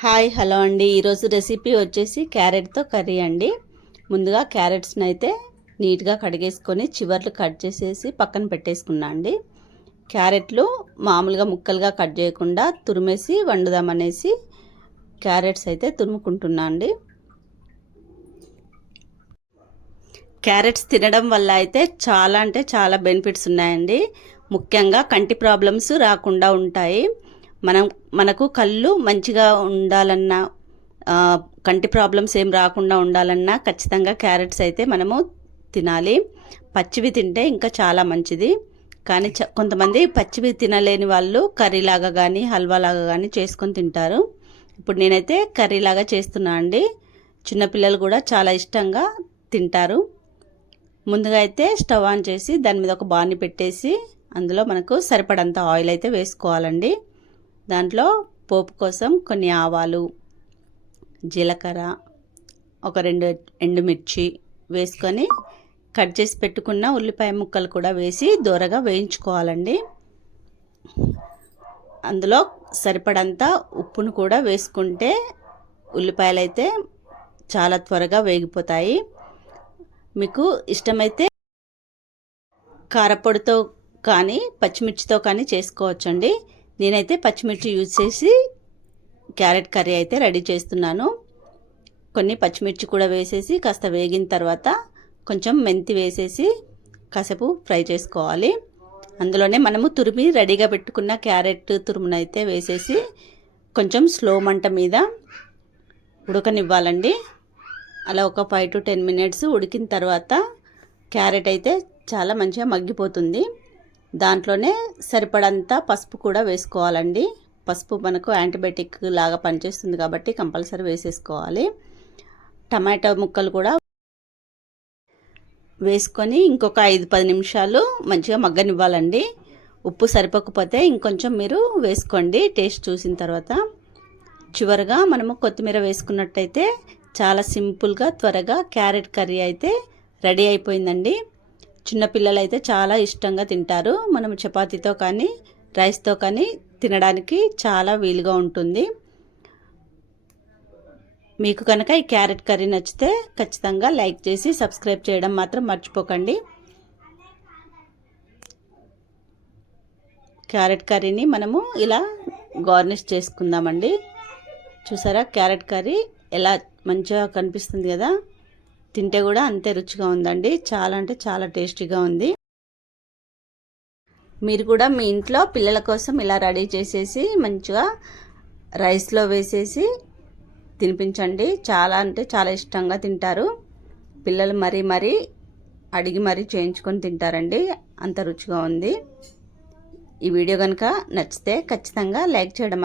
Hi hello అండి. ఈరోజు recipe వచ్చేసి క్యారెట్తో కర్రీ అండి. ముందుగా క్యారెట్స్ని అయితే నీట్గా కడిగేసుకొని చివర్లు కట్ చేసేసి పక్కన పెట్టేసుకున్నా అండి. క్యారెట్లు మామూలుగా ముక్కలుగా కట్ చేయకుండా తురిమేసి వండుదామనేసి క్యారెట్స్ అయితే తురుముకుంటున్నా అండి. క్యారెట్స్ తినడం వల్ల అయితే చాలా అంటే చాలా బెనిఫిట్స్ ఉన్నాయండి. ముఖ్యంగా కంటి ప్రాబ్లమ్స్ రాకుండా ఉంటాయి. మనకు కళ్ళు మంచిగా ఉండాలన్నా, కంటి ప్రాబ్లమ్స్ ఏం రాకుండా ఉండాలన్నా ఖచ్చితంగా క్యారెట్స్ అయితే మనము తినాలి. పచ్చివి తింటే ఇంకా చాలా మంచిది. కానీ కొంతమంది పచ్చివి తినలేని వాళ్ళు కర్రీలాగా కానీ హల్వాలాగా కానీ చేసుకొని తింటారు. ఇప్పుడు నేనైతే కర్రీలాగా చేస్తున్నా అండి. చిన్నపిల్లలు కూడా చాలా ఇష్టంగా తింటారు. ముందుగా అయితే స్టవ్ ఆన్ చేసి దాని మీద ఒక బాణీ పెట్టేసి అందులో మనకు సరిపడంత ఆయిల్ అయితే వేసుకోవాలండి. దాంట్లో పోపు కోసం కొన్ని ఆవాలు, జీలకర్ర, ఒక 2 ఎండుమిర్చి వేసుకొని కట్ చేసి పెట్టుకున్న ఉల్లిపాయ ముక్కలు కూడా వేసి దూరగా వేయించుకోవాలండి. అందులో సరిపడంత ఉప్పును కూడా వేసుకుంటే ఉల్లిపాయలు అయితే చాలా త్వరగా వేగిపోతాయి. మీకు ఇష్టమైతే కారపొడితో కానీ పచ్చిమిర్చితో కానీ చేసుకోవచ్చండి. నేనైతే పచ్చిమిర్చి యూజ్ చేసి క్యారెట్ కర్రీ అయితే రెడీ చేస్తున్నాను. కొన్ని పచ్చిమిర్చి కూడా వేసేసి కాస్త వేగిన తర్వాత కొంచెం మెంతి వేసేసి కాసేపు ఫ్రై చేసుకోవాలి. అందులోనే మనము తురిమి రెడీగా పెట్టుకున్న క్యారెట్ తురుమునైతే వేసేసి కొంచెం స్లో మంట మీద ఉడకనివ్వాలండి. అలా ఒక 5 to 10 minutes ఉడికిన తర్వాత క్యారెట్ అయితే చాలా మంచిగా మగ్గిపోతుంది. దాంట్లోనే సరిపడంత పసుపు కూడా వేసుకోవాలండి. పసుపు మనకు యాంటీబయాటిక్ లాగా పనిచేస్తుంది కాబట్టి కంపల్సరీ వేసేసుకోవాలి. టమాటో ముక్కలు కూడా వేసుకొని ఇంకొక 5-10 నిమిషాలు మంచిగా మగ్గనివ్వాలండి. ఉప్పు సరిపోకపోతే ఇంకొంచెం మీరు వేసుకోండి టేస్ట్ చూసిన తర్వాత. చివరగా మనము కొత్తిమీర వేసుకున్నట్టయితే చాలా సింపుల్గా త్వరగా క్యారెట్ కర్రీ అయితే రెడీ అయిపోయిందండి. చిన్నపిల్లలు అయితే చాలా ఇష్టంగా తింటారు. మనం చపాతీతో కానీ రైస్తో కానీ తినడానికి చాలా వీలుగా ఉంటుంది. మీకు కనుక ఈ క్యారెట్ కర్రీ నచ్చితే ఖచ్చితంగా లైక్ చేసి సబ్స్క్రైబ్ చేయడం మాత్రం మర్చిపోకండి. క్యారెట్ కర్రీని మనము ఇలా గార్నిష్ చేసుకుందామండి. చూసారా క్యారెట్ కర్రీ ఎలా మంచిగా కనిపిస్తుంది కదా. తింటే కూడా అంతే రుచిగా ఉందండి. చాలా అంటే చాలా టేస్టీగా ఉంది. మీరు కూడా మీ ఇంట్లో పిల్లల కోసం ఇలా రెడీ చేసేసి మంచిగా రైస్లో వేసేసి తినిపించండి. చాలా అంటే చాలా ఇష్టంగా తింటారు. పిల్లలు మరీ అడిగి చేయించుకొని తింటారండి. అంత రుచిగా ఉంది. ఈ వీడియో కనుక నచ్చితే ఖచ్చితంగా లైక్ చేయడం